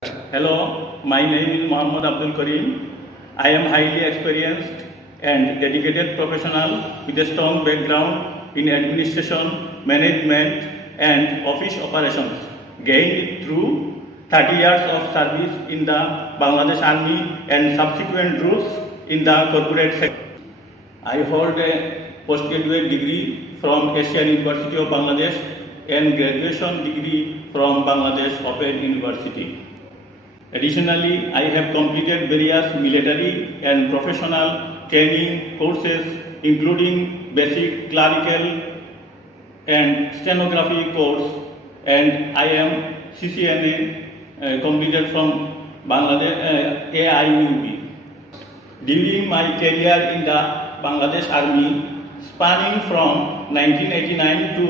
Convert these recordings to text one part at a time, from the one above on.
Hello, my name is Mohammad Abdul Karim. I am highly experienced and dedicated professional with a strong background in administration, management, and office operations, gained through 30 years of service in the Bangladesh Army and subsequent roles in the corporate sector. I hold a postgraduate degree from Asian University of Bangladesh and graduation degree from Bangladesh Open University. Additionally, I have completed various military and professional training courses, including basic clerical and stenography course, and I am CCNA completed from Bangladesh AIUB. During my career in the Bangladesh Army, spanning from 1989 to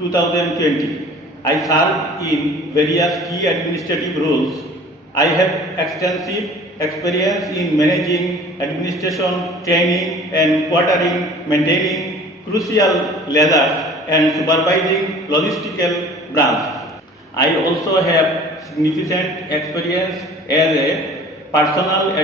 2020, I served in various key administrative roles. I have extensive experience in managing administration, training and quartering, maintaining crucial ledgers and supervising logistical branch. I also have significant experience as a personal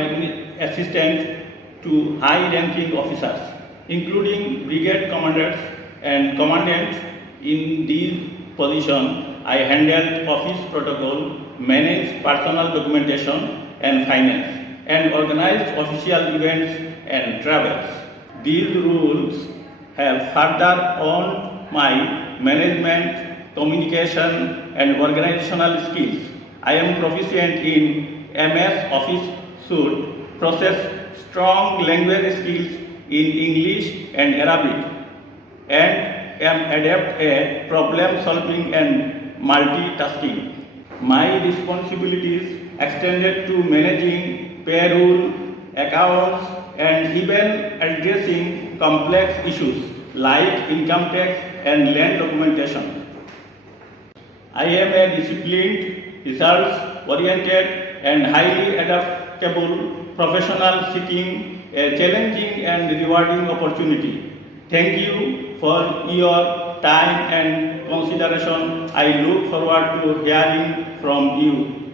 assistant to high-ranking officers, including brigade commanders and commandants. In these positions, I handled office protocol, managed personal documentation and finance, and organized official events and travels. These roles have further honed my management, communication, and organizational skills. I am proficient in MS Office Suite, possess strong language skills in English and Arabic, and am adept at problem solving and multitasking. My responsibilities extended to managing payroll, accounts, and even addressing complex issues like income tax and land documentation. I am a disciplined, results-oriented, and highly adaptable professional seeking a challenging and rewarding opportunity. Thank you for your time and consideration. I look forward to hearing from you.